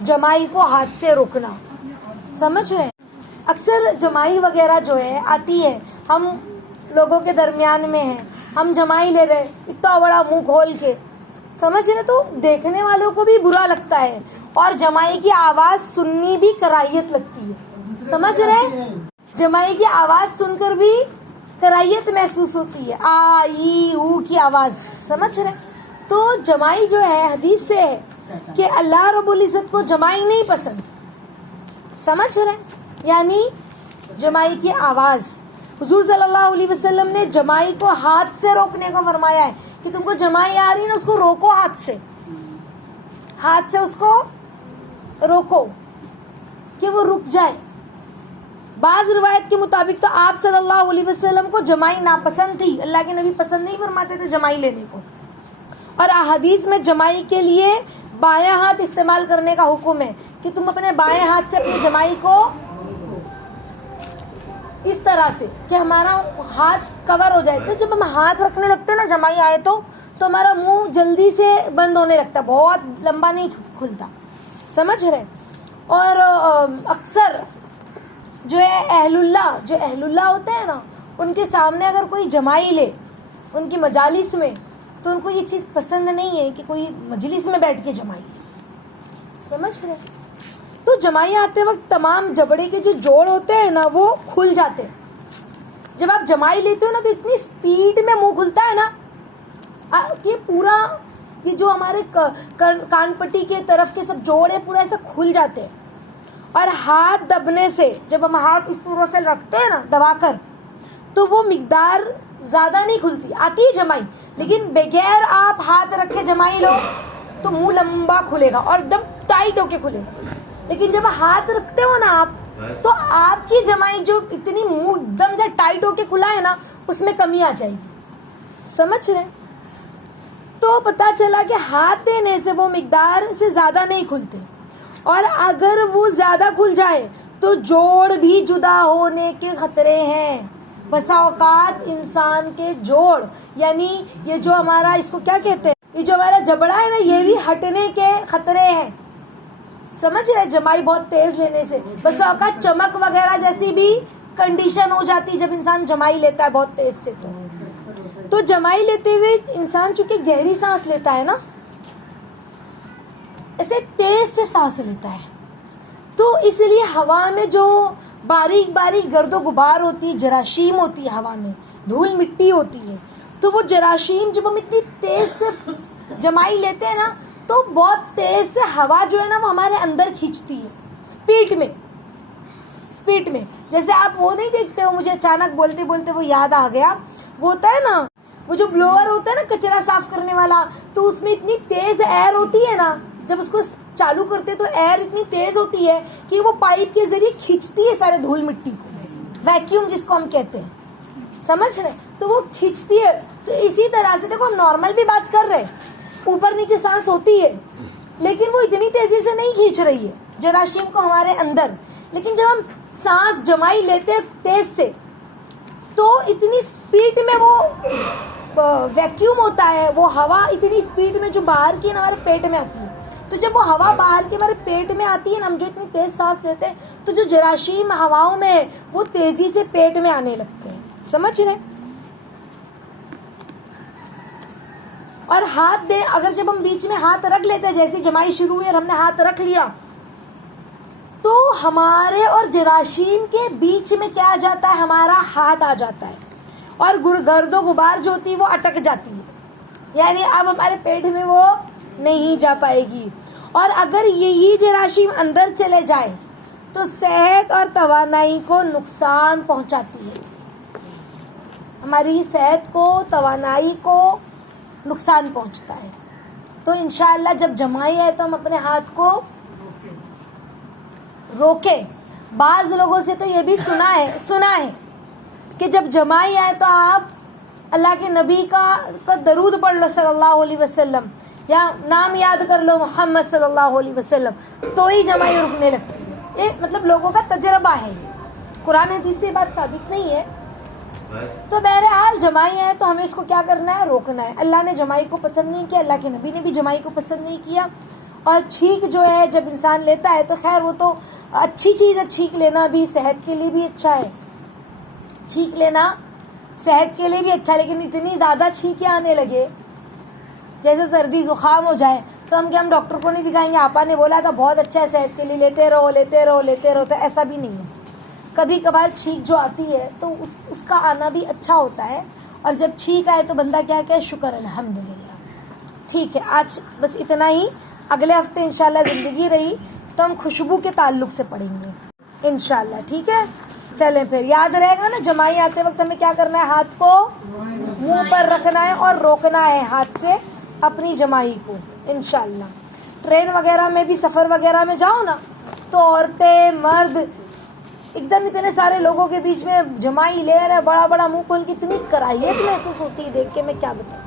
جمائی کو ہاتھ سے روکنا. سمجھ رہے ہیں؟ اکثر جمائی وغیرہ جو ہے آتی ہے، ہم لوگوں کے درمیان میں ہیں، ہم جمائی لے رہے اتنا بڑا منہ کھول کے، سمجھ رہے، تو دیکھنے والوں کو بھی برا لگتا ہے، اور جمائی کی آواز سننی بھی کراہیت لگتی ہے. سمجھ رہے؟ جمائی کی آواز سن کر بھی کراہیت محسوس ہوتی ہے، آ ای او کی آواز. سمجھ رہے؟ تو جمائی جو ہے حدیث سے ہے کہ اللہ رب العزت کو جمائی نہیں پسند. سمجھ رہے؟ یعنی جمائی کی آواز. حضور صلی اللہ علیہ وسلم نے جمائی کو ہاتھ سے روکنے کا فرمایا ہے کہ تم کو جمائی آ رہی ہے نا، اس کو روکو، ہاتھ سے اس کو روکو کہ وہ رک جائے. بعض روایت کے مطابق تو آپ صلی اللہ علیہ وسلم کو جمائی ناپسند تھی، اللہ کے نبی پسند نہیں فرماتے تھے جمائی لینے کو. اور احادیث میں جمائی کے لیے بایاں ہاتھ استعمال کرنے کا حکم ہے کہ تم اپنے بائیں ہاتھ سے اپنی جمائی کو اس طرح سے کہ ہمارا ہاتھ کور ہو جائے. تو جب ہم ہاتھ رکھنے لگتے ہیں نا جمائی آئے تو ہمارا منہ جلدی سے بند ہونے لگتا، بہت لمبا نہیں کھلتا. سمجھ رہے؟ اور اکثر جو ہے اہل اللہ ہوتے ہیں نا، ان کے سامنے اگر کوئی جمائی لے ان کی مجالس میں، تو ان کو یہ چیز پسند نہیں ہے کہ کوئی مجلس میں بیٹھ کے جمائی لے. سمجھ رہے؟ تو جمائی آتے وقت تمام جبڑے کے جو جوڑ ہوتے ہیں نا وہ کھل جاتے ہیں. جب آپ جمائی لیتے ہو نا تو اتنی سپیڈ میں منہ کھلتا ہے نا کہ پورا یہ جو ہمارے کان پٹی کے طرف کے سب جوڑ ہے پورا ایسا کھل جاتے ہیں. اور ہاتھ دبنے سے، جب ہم ہاتھ اس طرح سے رکھتے ہیں نا دبا کر، تو وہ مقدار زیادہ نہیں کھلتی، آتی ہے جمائی، لیکن بغیر آپ ہاتھ رکھے جمائی لو تو منہ لمبا کھلے گا اور ایک دم ٹائٹ ہو کے کھلے گا. لیکن جب ہاتھ رکھتے ہو نا آپ، تو آپ کی جمائی جو اتنی منہ ایک دم سے ٹائٹ ہو کے کھلا ہے نا، اس میں کمی آ جائے گی. سمجھ رہے؟ تو پتہ چلا کہ ہاتھ دینے سے وہ مقدار سے زیادہ نہیں کھلتے، اور اگر وہ زیادہ کھل جائے تو جوڑ بھی جدا ہونے کے خطرے ہیں. بسا اوقات انسان کے جوڑ، یعنی یہ جو ہمارا اس کو کیا کہتے ہیں، یہ جو ہمارا جبڑا ہے نا، یہ بھی ہٹنے کے خطرے ہیں. سمجھ رہے؟ جمائی بہت تیز لینے سے بسا اوقات چمک وغیرہ جیسی بھی کنڈیشن ہو جاتی جب انسان جمائی لیتا ہے بہت تیز سے. تو جمائی لیتے ہوئے انسان چونکہ گہری سانس لیتا ہے نا، ایسے تیز سے سانس لیتا ہے، تو اس لیے ہوا میں جو باریک باریک گرد و غبار ہوتی ہے، جراثیم ہوتی ہے ہوا میں، دھول مٹی ہوتی ہے، تو وہ جراثیم جب ہم اتنی تیز سے جمائی لیتے ہیں نا تو بہت تیز سے ہوا جو ہے نا وہ ہمارے اندر کھینچتی ہے سپیڈ میں. جیسے آپ وہ نہیں دیکھتے ہو، مجھے اچانک بولتے بولتے وہ یاد آ گیا، وہ ہوتا ہے نا وہ جو بلوور ہوتا ہے نا کچرا صاف کرنے والا، تو اس میں اتنی تیز ایئر ہوتی ہے نا، جب اس کو چالو کرتے تو ایئر اتنی تیز ہوتی ہے کہ وہ پائپ کے ذریعے کھینچتی ہے سارے دھول مٹی کو، ویکیوم جس کو ہم کہتے ہیں. سمجھ رہے؟ تو وہ کھینچتی ہے. تو اسی طرح سے دیکھو ہم نارمل بھی بات کر رہے، اوپر نیچے سانس ہوتی ہے، لیکن وہ اتنی تیزی سے نہیں کھینچ رہی ہے جراثیم کو ہمارے اندر. لیکن جب ہم سانس جمائی لیتے تیز سے تو اتنی سپیڈ میں وہ ویکیوم ہوتا ہے، وہ ہوا اتنی سپیڈ میں جو باہر کی ہمارے پیٹ میں آتی ہے. تو جب وہ ہوا باہر کے ہمارے پیٹ میں آتی ہے نا، ہم جو اتنی تیز سانس لیتے ہیں تو جو جراثیم ہواؤں میں وہ تیزی سے پیٹ میں آنے لگتے ہیں. سمجھ رہے؟ اور ہاتھ دے، اگر جب ہم بیچ میں ہاتھ رکھ لیتے ہیں، جیسے جمائی شروع ہوئی اور ہم نے ہاتھ رکھ لیا، تو ہمارے اور جراثیم کے بیچ میں کیا آ جاتا ہے، ہمارا ہاتھ آ جاتا ہے، اور گرد و غبار جو ہوتی ہے وہ اٹک جاتی ہے، یعنی اب ہمارے پیٹ میں وہ نہیں جا پائے گی. اور اگر یہی جراثیم اندر چلے جائے تو صحت اور توانائی کو نقصان پہنچاتی ہے، ہماری صحت کو، توانائی کو نقصان پہنچتا ہے. تو انشاءاللہ جب جمائی ہے تو ہم اپنے ہاتھ کو روکے. بعض لوگوں سے تو یہ بھی سنا ہے کہ جب جمائی آئے تو آپ اللہ کے نبی کا درود پڑھ لو صلی اللہ علیہ وسلم، یا نام یاد کر لو محمد صلی اللہ علیہ وسلم، تو ہی جمائی رکنے لگتی ہے. یہ مطلب لوگوں کا تجربہ ہے، قرآن حدیث سے بات ثابت نہیں ہے. تو بہرحال جمائی ہے تو ہمیں اس کو کیا کرنا ہے، روکنا ہے. اللہ نے جمائی کو پسند نہیں کیا، اللہ کے نبی نے بھی جمائی کو پسند نہیں کیا، اور چھینک جو ہے جب انسان لیتا ہے تو خیر وہ تو اچھی چیز ہے، چھینک لینا بھی صحت کے لیے بھی اچھا ہے، چھینک لینا صحت کے لیے بھی اچھا ہے، لیکن اتنی زیادہ چھینکیں آنے لگے جیسے سردی زکام ہو جائے تو ہم ڈاکٹر کو نہیں دکھائیں گے، آپا نے بولا تھا بہت اچھا ہے صحت کے لیے، لیتے رہو لیتے رہو لیتے رہو، تو ایسا بھی نہیں ہے. کبھی کبھار چھینک جو آتی ہے تو اس کا آنا بھی اچھا ہوتا ہے، اور جب چھینک آئے تو بندہ کیا کہے شکر الحمدللہ. ٹھیک ہے، آج بس اتنا ہی. اگلے ہفتے انشاءاللہ زندگی رہی تو ہم خوشبو کے تعلق سے پڑھیں گے انشاءاللہ. ٹھیک ہے، چلیں پھر یاد رہے گا نا، جمائی آتے وقت ہمیں کیا کرنا ہے، ہاتھ کو منہ پر رکھنا ہے اور روکنا ہے ہاتھ سے اپنی جمائی کو انشاءاللہ. ٹرین وغیرہ میں بھی سفر وغیرہ میں جاؤ نا تو عورتیں مرد ایک دم اتنے سارے لوگوں کے بیچ میں جمائی لے رہے، بڑا بڑا منہ کھول کے، اتنی کراہیت محسوس ہوتی ہے دیکھ کے، میں کیا بتاؤں.